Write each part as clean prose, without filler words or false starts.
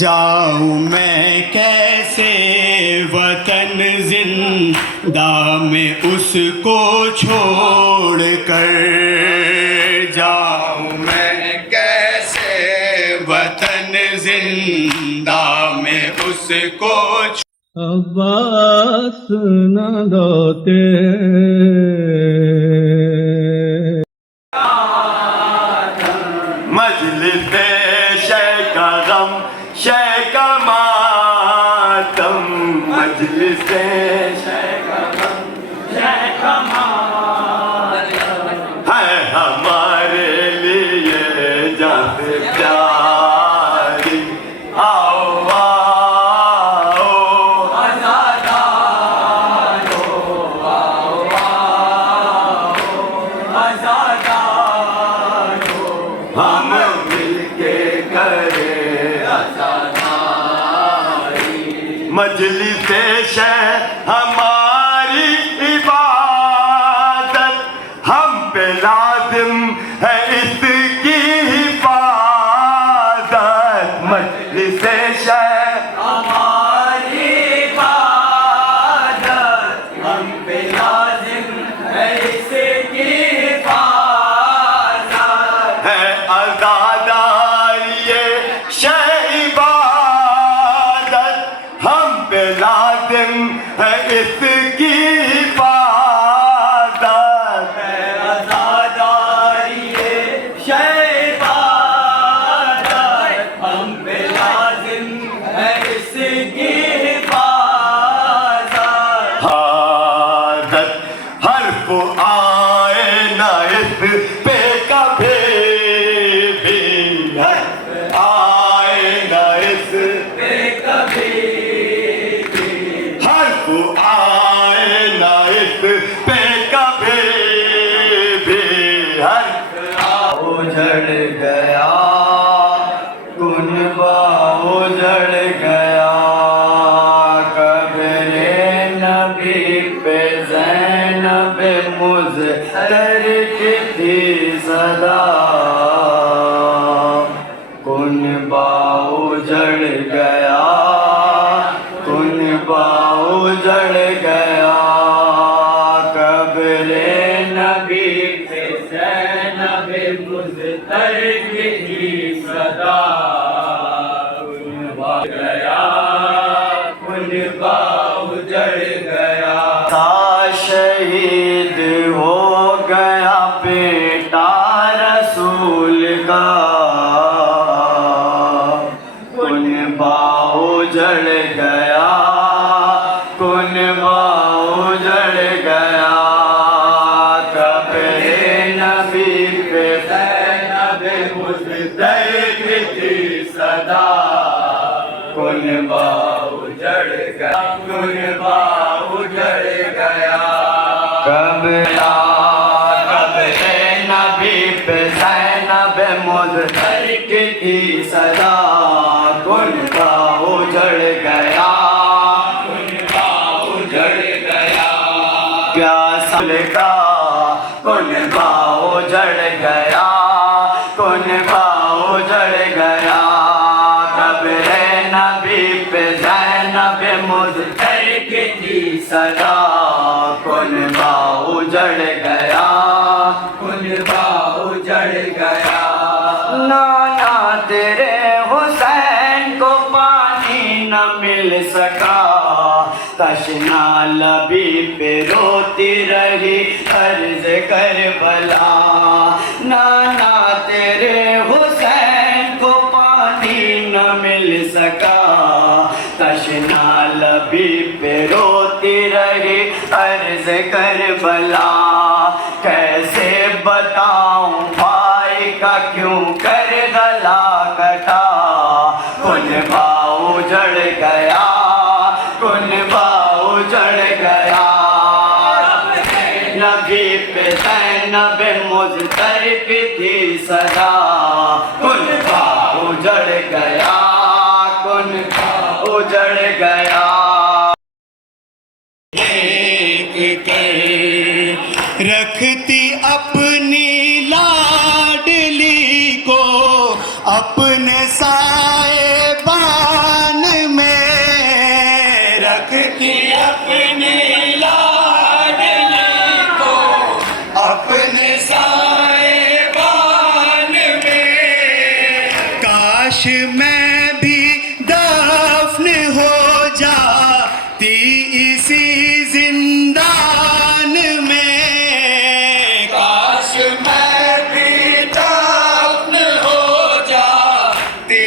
जाऊं मैं कैसे वतन जिंदा में उसको छोड़ कर, जाऊं मैं कैसे वतन जिंदा में उसको अब्बास न लौटे मजलिस शेका गम शेका मातम, मजलिस शेका गम शेका मातम है हमारे लिए जाते प्यारी। आओ आओ आज़ादारो, आओ आओ आज़ादारो, हम मिलके करे आज़ादारी। मजलिस शे हमारी इबादत, हम पे लाजिम है इसकी हिफाजत। मजलिस शे हमारी इबादत, हम पे लाजिम है इसकी हिफाजत। है आज़ादारी ये शे इबादत, हम पे लाजिम है इसकी हिफाजत। है आज़ादारी ये शे इबादत, हम पे लाजिम है इसकी हिफाजत। हादत हर्फ आए ना इस पे कभी भी, हर्फ आए ना इस पे कभी भी, हर्फ आए ना इस पे कभी भी, हर्फ उजड़ गया कुनबा उजड़ गया, कब्रे नबी पे ज़ैनब मुज़्तर की थी सदा। कुनबा उजड़ गया कुनबा उजड़ गया, कब्रे नबी पे ज़ैनब मुज़तर की थी सदा। कुनबा गया कुनबा उजड़ गया, शहीद हो गया बेटा रसूल का। कुनबा उजड़ गया कुनबा उजड़ गया, कब्रे नबी पे ज़ैनब मुज़तर की थी सदा। कुनबा उजड़ गया कुनबा उजड़ गया, कब्रे नबी पे ज़ैनब मुज़तर की थी सदा। कुनबा उजड़ गया कुनबा उजड़ गया, प्यासा का कुनबा उजड़ गया कुनबा उजड़ गया, कब्रे नबी पे ज़ैनब मुज़तर की थी सदा। कुनबा उजड़ गया कुनबा उजड़ गया, नाना तेरे हुसैन को पानी न मिल सका, तशना लबी पे रोती रही अर्ज़ करबला। नाना तेरे हुसैन को पानी न मिल सका, तशना लबी पे रोती रही अर्ज़ करबला। कैसे बताऊं भाई का क्यों कर गला कटा, कुनबा उजड़ गया कुनबा उजड़ गया, नबी पे ज़ैनब मुज़तर की थी सदा। कुनबा उजड़ गया कुनबा उजड़ गया, रखती अपनी लाडली को अपने साए काश मैं भी दफन हो जाती इसी जिंदान में, काश मैं भी दफन हो जाती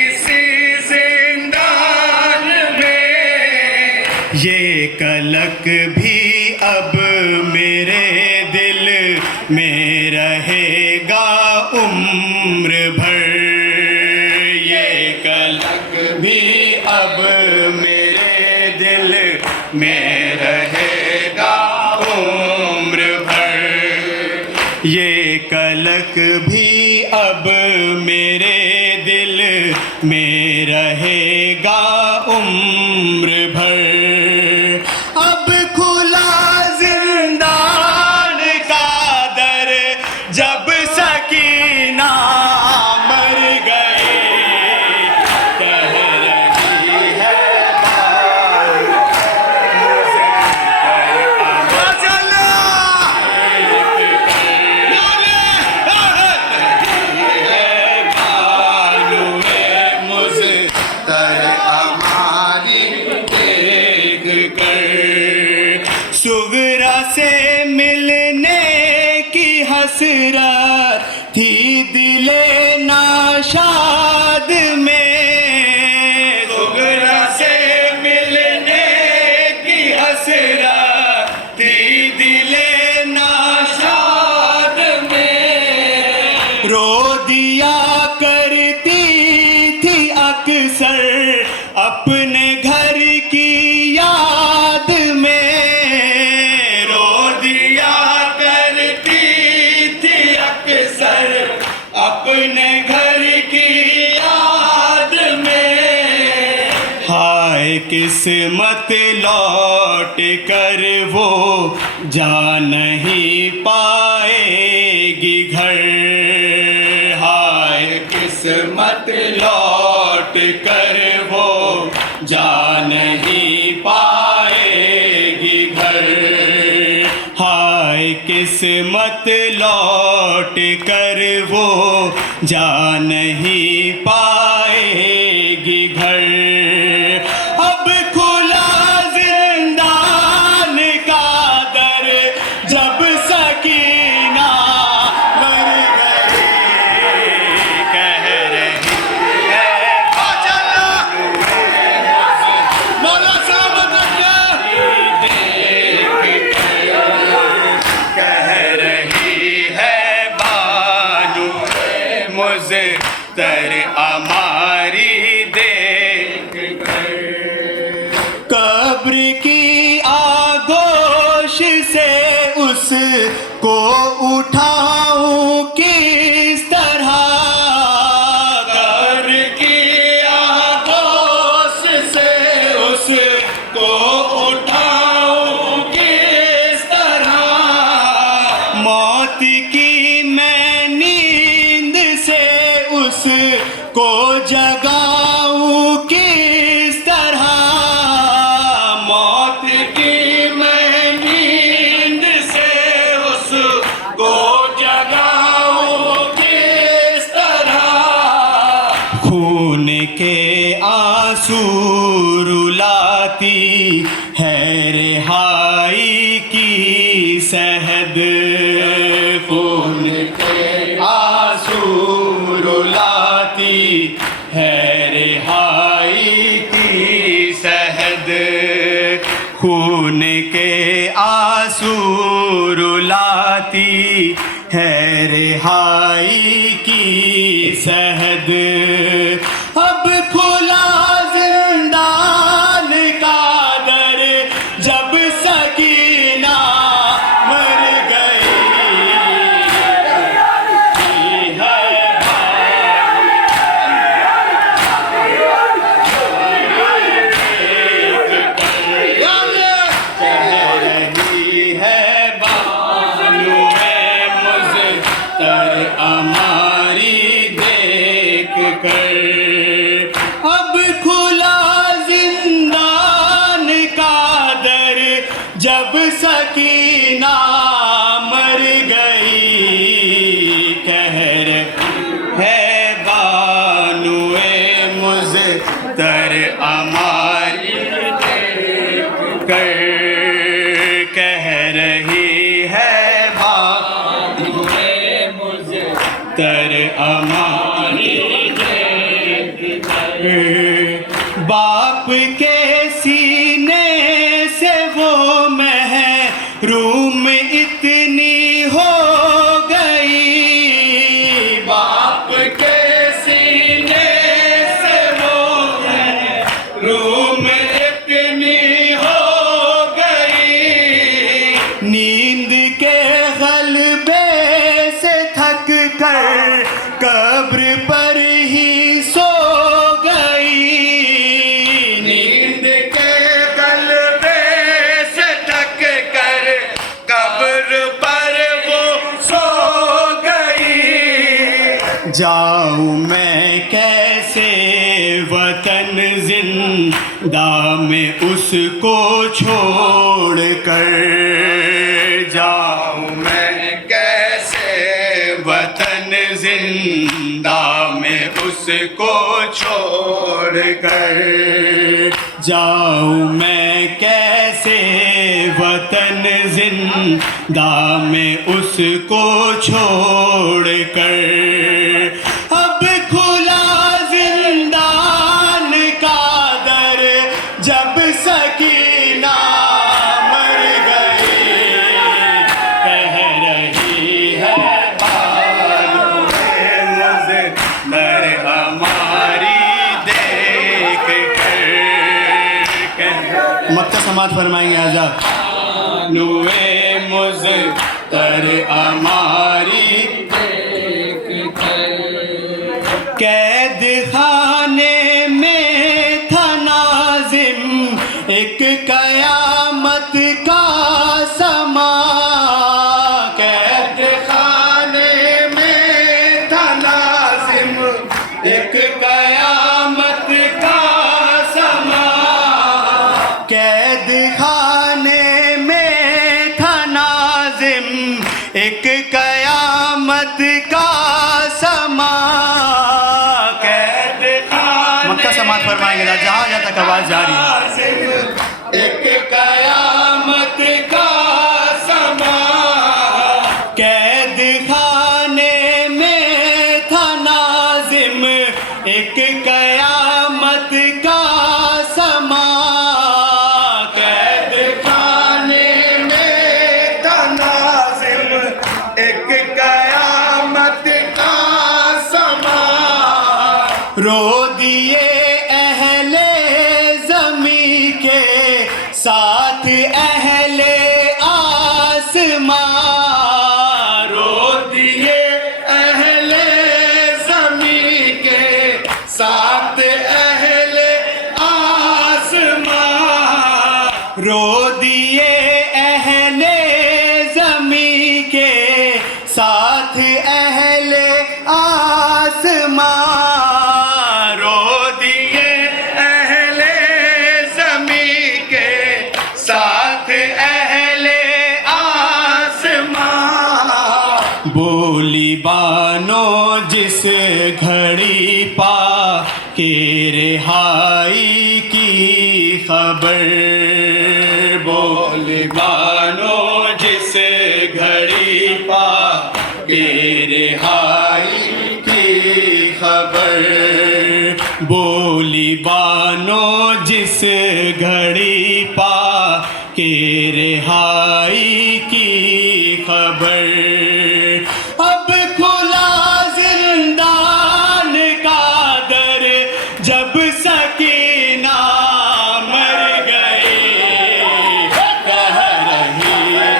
इसी जिंदान में। ये कलक भी अब मेरे दिल में रहेगा उम्र भर, ये कलक भी अब मेरे दिल में रहेगा उम्र भर, ये कलक भी अब मेरे दिल में रहेगा उम्र भर। अब खुला जिंदान का दर जब सकीना मर गए, कह रही है सुगरा से मिलने की हसरत थी दिले नाशाद में, सुगरा से मिलने की हसरत थी दिले नाशाद में। रो दिया करती थी अक्सर अपने घर की याद में, रो दिया करती थी अक्सर अपने घर की याद में। हाय किस्मत लौट कर वो जा नहीं पाएगी घर, हाय किस्मत लौट कर वो जा नहीं पाएगी घर, हाय किस्मत लौट कर वो जा नहीं पाएगी घर। अब खुला जिंदान का दर जब सकीना मर गई, कह रही है मौला सलामत रखे, कह रही है बानू मुज़्तर हमारी देख कर। कब्र की आगोश से उसको उठाऊं किस तरह, कब्र की आगोश से उसको उठाऊं किस तरह। मौत की मैं नींद से उसको जगाऊं किस तरह, मौत की मैं नींद से उसको जगाऊं किस तरह। खून के आंसू रुलाती है रिहाई की सहद, खून के आंसू रुलाती है रिहाई की सहद, खून के आंसू रुलाती है रिहाई की सहद। अब खुला जिंदान का दर जब सकीना मर गई, हमारी देख कर। अब खुला जिंदान का दर जब सकीना मर गई, कह रही है बानू तर हमारी कर कह रही है बात मुझे तर हमारी बाप के सीने से वो महरूम इतनी हो गई बाप के सीने से वो महरूम इतनी हो गई नींद के गलबे से थक कर कब्र पर ही सो गई नींद के गलबे से थक कर कब्र पर वो सो गई जाऊं मैं कैसे वतन जिंदा में उसको छोड़ कर जाऊं मैं कैसे वतन जिंदा में उसको छोड़ कर जाऊं मैं कैसे वतन जिंदा में उसको छोड़ कर अब खुला जिंदान का दर जब सकीना मर गई कह रही है मुझे दर हमारी देख कर मक्का समाज फरमाएंगे आजाद नुए मुझे तर हमारी कैद खाने में था नाजिम एक कयामत का समा कैद खाने में था नाजिम एक कयामत का समा कैद खाने में था नाजिम एक कयामत का समा मक्का समाज फरमाएंगे जहाँ जहाँ तक आवाज जा रही है एक कयामत का समा कैद खाने में था नाजिम एक कयामत का समा कैद खाने में था नाजिम एक कयामत का समा रो दिए अहले ज़मीं के साथ अहले आसमां रो दिए अहले ज़मीं के साथ अहले आसमां रो दिए अहले ज़मीं के साथ अहले आसमां बोली बानो जिस घड़ी पा के रिहाई की खबर बोली बानो जिस घड़ी पा के रिहाई की खबर बोली बानो जिस घड़ी पा के रिहाई की खबर अब खुला जिंदान का दर जब सकीना मर गई कह रही है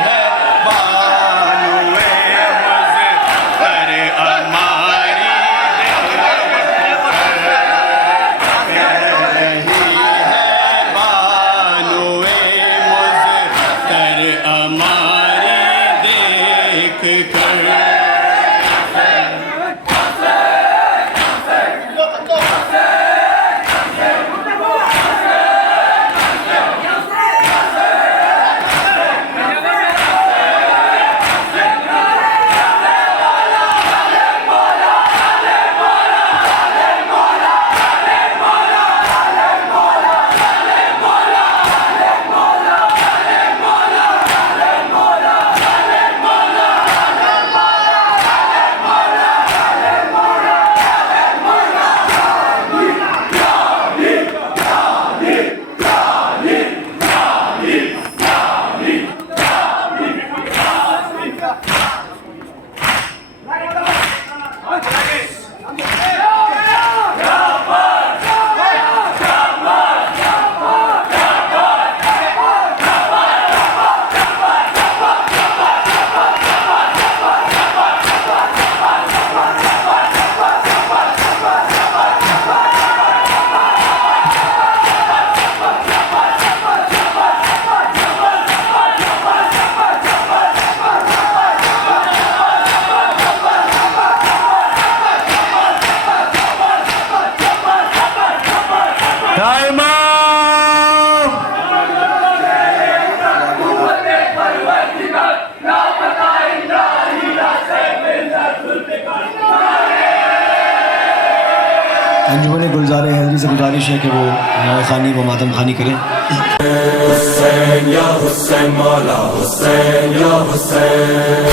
बानुए मुझे कर हमारी कह रही है बानुए अंजुमन गुलजार हैदरी से गुजारिश है कि वो नवाज़ खानी व मातम खानी करें। हुसैन या हुसैन मौला हुसैन या हुसैन।